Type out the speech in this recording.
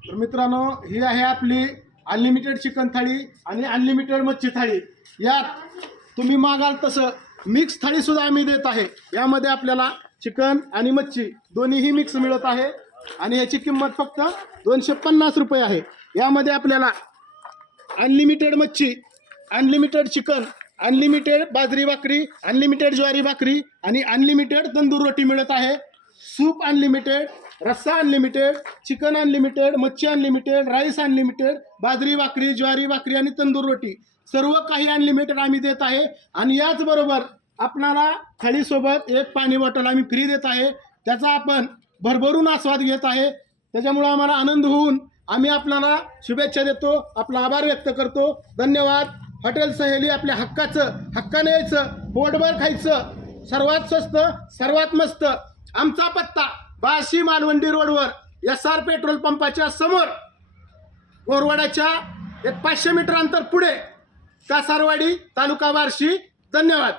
तर मित्रांनो, ही आहे आपली अनलिमिटेड चिकन थाळी आणि अनलिमिटेड मच्छी थाळी। यात तुम्ही मागाल तसं मिक्स थाळी सुद्धा आम्ही देत आहे। यामध्ये आपल्याला चिकन आणि मच्छी दोन्हीही मिक्स मिळत आहे आणि याची किंमत फक्त 250 रुपये आहे। यामध्ये आपल्याला अनलिमिटेड मच्छी, अनलिमिटेड चिकन, अनलिमिटेड बाजरी भाकरी, अनलिमिटेड ज्वारी भाकरी आणि अनलिमिटेड तंदूर रोटी मिळत आहे। सूप अनलिमिटेड, रस्सा अनलिमिटेड, चिकन अनलिमिटेड, मच्छी अनलिमिटेड, राईस अनलिमिटेड, बाजरी भाकरी, ज्वारी भाकरी आणि तंदूर रोटी सर्व काही अनलिमिटेड आम्ही देत आहे। आणि याचबरोबर आपल्याला थाळीसोबत एक पाणी बॉटल आम्ही फ्री देत आहे। त्याचा आपण भरभरून आस्वाद घेत आहे। त्याच्यामुळे आम्हाला आनंद होऊन आम्ही आपल्याला शुभेच्छा देतो, आपला आभार व्यक्त करतो। धन्यवाद। हॉटेल सहेली आपल्या हक्काने यायचं, पोटभर खायचं, सर्वात स्वस्त सर्वात मस्त। आमचा पत्ता बार्शी मालवंडी रोडवर SR पेट्रोल पंपाच्या समोर, गोरवाड्याच्या एक 500 मीटर अंतर पुढे, कासारवाडी, तालुका बार्शी। धन्यवाद।